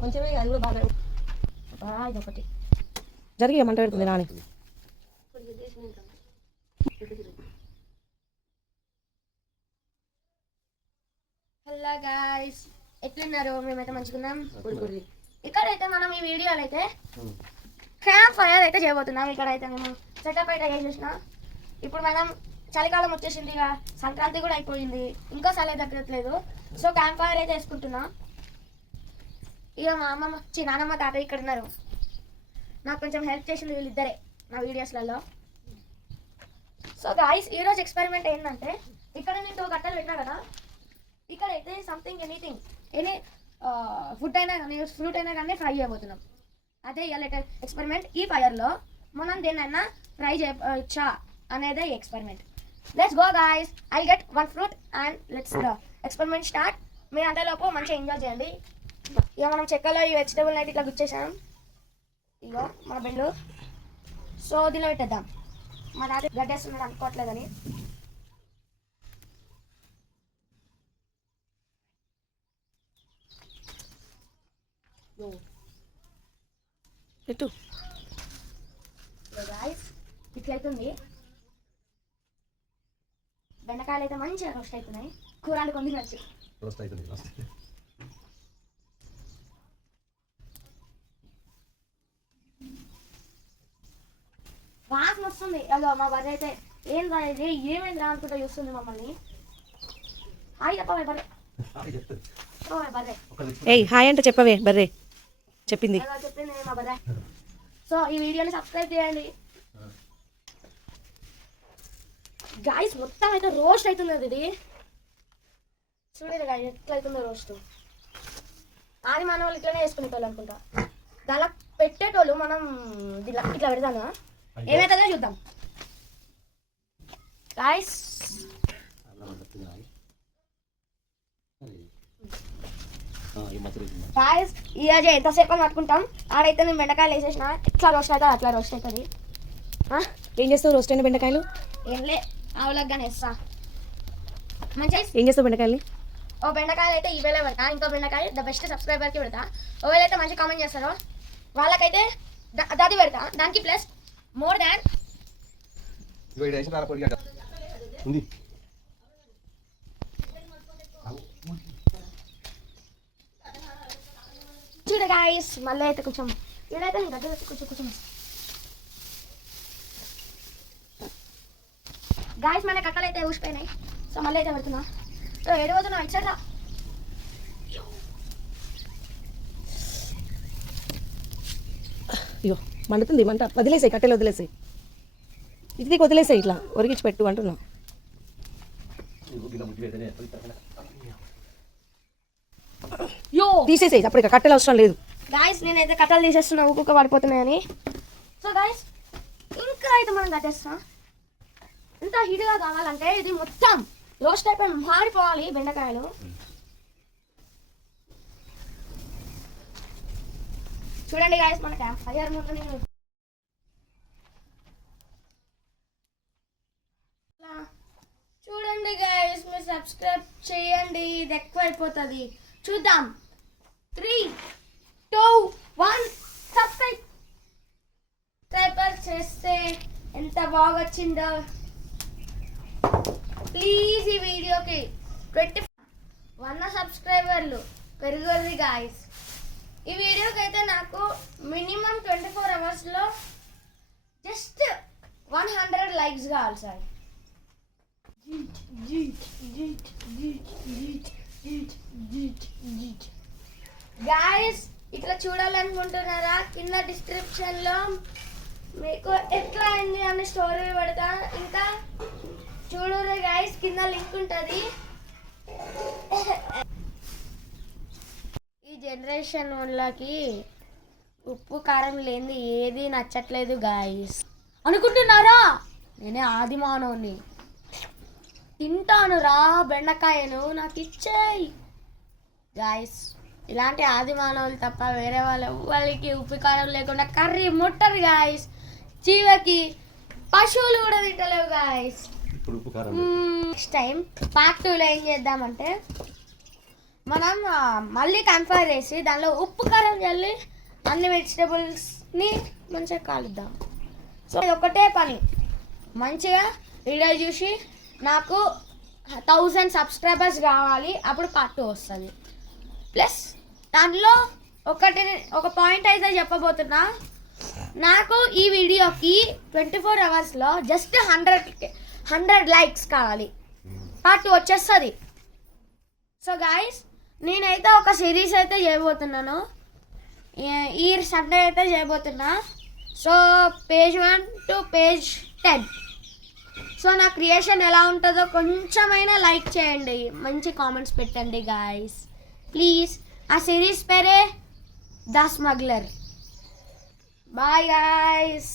కొంచెమే అది కూడా బాగా ఇది ఒకటి జరిగి మంట పెడుతుంది నాని. హలో గాయ్స్, ఎట్లున్నారు? మేమైతే మంచిగున్నాం. ఇక్కడైతే మనం ఈ వీడియోలో అయితే క్యాంప్ ఫైర్ అయితే చేయబోతున్నాం. ఇక్కడైతే మేము సెటప్ అయితే చేసేసిన. ఇప్పుడు మనం చలికాలం వచ్చేసింది, ఇక సంక్రాంతి కూడా అయిపోయింది, ఇంకా చలి తగ్గట్లేదు. సో క్యాంప్ ఫైర్ అయితే వేసుకుంటున్నా. ఇక మా అమ్మమ్మ నానమ్మ తాతయ్య ఇక్కడ ఉన్నారు. నాకు కొంచెం హెల్ప్ చేసింది వీళ్ళిద్దరే నా వీడియోస్లలో. సో గాయ్స్, ఈరోజు ఎక్స్పెరిమెంట్ ఏంటంటే, ఇక్కడ నేను 2 గంటలు పెట్టినా కదా, ఇక్కడైతే సంథింగ్ ఎనీ ఫుడ్ అయినా కానీ ఫ్రూట్ అయినా కానీ ఫ్రై చేయబోతున్నాం. అదే ఇవాళ ఎక్స్పెరిమెంట్. ఈ ఫైర్లో మనం దేన్నైనా ఫ్రై చేయొచ్చా అనేదే ఈ experiment. Let's go guys, I get 1 fruit and let's the experiment start. మీరు అంతలోపు మంచిగా ఎంజాయ్ చేయండి. ఇక మనం చెక్కలో ఈ వెజిటబుల్ అయితే ఇట్లా గుచ్చేసాం. ఇగో మన బెండు. సో దీనిలో పెట్టేద్దాం. మా తాత గడ్డేస్తున్నాడు అనుకోవట్లేదని. పెట్టు. ఇట్లయితుంది. బెండకాయలు అయితే మంచిగా రోస్ట్ అవుతున్నాయి. కూర వండుకొని తినచ్చు. వాసన వస్తుంది. అదో మా బర్రె అయితే ఏందా ఇది, ఏమైంది అనుకుంటా చూస్తుంది మమ్మల్ని. హాయ్ చెప్పవే బర్రె. బర్రె ఏయ్ హాయ్ అంటే చెప్పవే బర్రె. చెప్పింది మా బర్రె. సో ఈ వీడియోని సబ్స్క్రైబ్ చేయండి గాయ్స్. మొత్తం అయితే రోస్ట్ అవుతుంది ఇది. చూడలేదు గాయ ఎట్లా అవుతుందో రోస్ట్. అది మన వాళ్ళు ఇట్లనే వేసుకునేటోళ్ళు అనుకుంటా. దానిలో పెట్టేటోళ్ళు మనం ఇట్లా పెడతాను. ఏమవుతుందో చూద్దాం గాయ్స్. గాయ్స్ ఇవాళ ఎంతసేపు అని పట్టుకుంటాం. ఆడైతే నేను బెండకాయలు వేసేసిన. ఎట్లా రోస్ట్ అవుతుంది అట్లా రోస్ట్ అవుతుంది. ఏం చేస్తావు రోస్ట్ అయిన బెండకాయలు? ఏంలే ఆవులకు కానీ వేస్తా మంచిగా. ఏం చేస్తావు బెండకాయలు? ఓ బెండకాయలు అయితే ఈ వేళ పెడతా. ఇంకో బెండకాయ ద బెస్ట్ సబ్స్క్రైబర్కి పెడతా. ఒకవేళ అయితే మంచి కామెంట్ చేస్తారో వాళ్ళకైతే అది పెడతా. దానికి ప్లస్ మోర్ దాన్ చూడ గాయస్. మళ్ళీ అయితే కొంచెం ఇక్కడైతే నేను గడ్డలు కొంచెం గాయస్ మన కట్టలు అయితే ఊసిపోయినాయి. సో మళ్ళీ అయితే పెడుతున్నా. సో 7 రోజున ఇచ్చారా. అయ్యో మండుతుంది మంట. వదిలేసాయి కట్టెలు, వదిలేసాయి. ఇది వదిలేసాయి. ఇట్లా ఒరిగించి పెట్టు అంటున్నా. తీసేసాయి అప్పుడు. ఇక కట్టెలు అవసరం లేదు గాయస్. నేనైతే కట్టలు తీసేస్తున్నా ఊరుక పడిపోతున్నాయని. సో గాయస్ ఇంకా అయితే మనం కట్టేస్తాం. ఇంత హీట్గా కావాలంటే ఇది మొత్తం రోస్ట్ అయిపోయి మాడిపోవాలి బెండకాయలు. చూడండి గాయస్ మన క్యాంప్ ఫైర్ ముందు నేను చూడండి గాయస్. మీరు సబ్స్క్రైబ్ చేయండి. ఇది ఎక్కువ అయిపోతుంది. చూద్దాం. 3, 2, 1 సబ్స్క్రైబ్ చేస్తే ఎంత బాగా వచ్చిందో. ప్లీజ్ ఈ వీడియోకి 21 సబ్స్క్రైబర్లు పెరుగుతుంది గాయస్. ఈ వీడియోకి అయితే నాకు మినిమం 24 అవర్స్లో జస్ట్ 100 లైక్స్ కావాలి సార్. గాయస్ ఇట్లా చూడాలనుకుంటున్నారా? కింద డిస్క్రిప్షన్లో మీకు ఎట్లా అయింది అనే స్టోరీ పెడతా. ఇంకా చూడరు గాయస్, కింద లింక్ ఉంటుంది. ఈ జనరేషన్ వాళ్ళకి ఉప్పు కారం లేనిది ఏది నచ్చట్లేదు గాయస్ అనుకుంటున్నారా? నేనే ఆది మానవుని. తింటాను రా బెండకాయను, నాకు ఇచ్చేయి గాయస్. ఇలాంటి ఆది మానవులు తప్ప వేరే వాళ్ళకి ఉప్పు కారం లేకుండా కర్రీ ముట్టరు గాయస్. చీవకి పశువులు కూడా తింటలేవు గాయస్. నెక్స్ట్ టైం పార్ట్ 2లో ఏం చేద్దామంటే మనం మళ్ళీ కన్ఫైర్ చేసి దానిలో ఉప్పు కారం చల్లి అన్ని వెజిటేబుల్స్ని మంచిగా కాలుద్దాం. సో ఇది ఒకటే పని, మంచిగా వీడియో చూసి నాకు 1000 సబ్స్క్రైబర్స్ కావాలి, అప్పుడు పార్ట్ 2 వస్తుంది. ప్లస్ దాంట్లో ఒక పాయింట్ అయితే చెప్పబోతున్నా, నాకు ఈ వీడియోకి 24 అవర్స్లో జస్ట్ 100 లైక్స్ కావాలి, పార్ట్ 2 వచ్చేస్తుంది. సో గాయస్, నేనైతే ఒక సిరీస్ అయితే చేయబోతున్నాను, ఈ సండే అయితే చేయబోతున్నా. So page 1 to page 10. So నా క్రియేషన్ ఎలా ఉంటుందో కొంచెమైనా లైక్ చేయండి, మంచి కామెంట్స్ పెట్టండి గాయస్ ప్లీజ్. ఆ సిరీస్ పేరే ద స్మగ్లర్. Bye guys.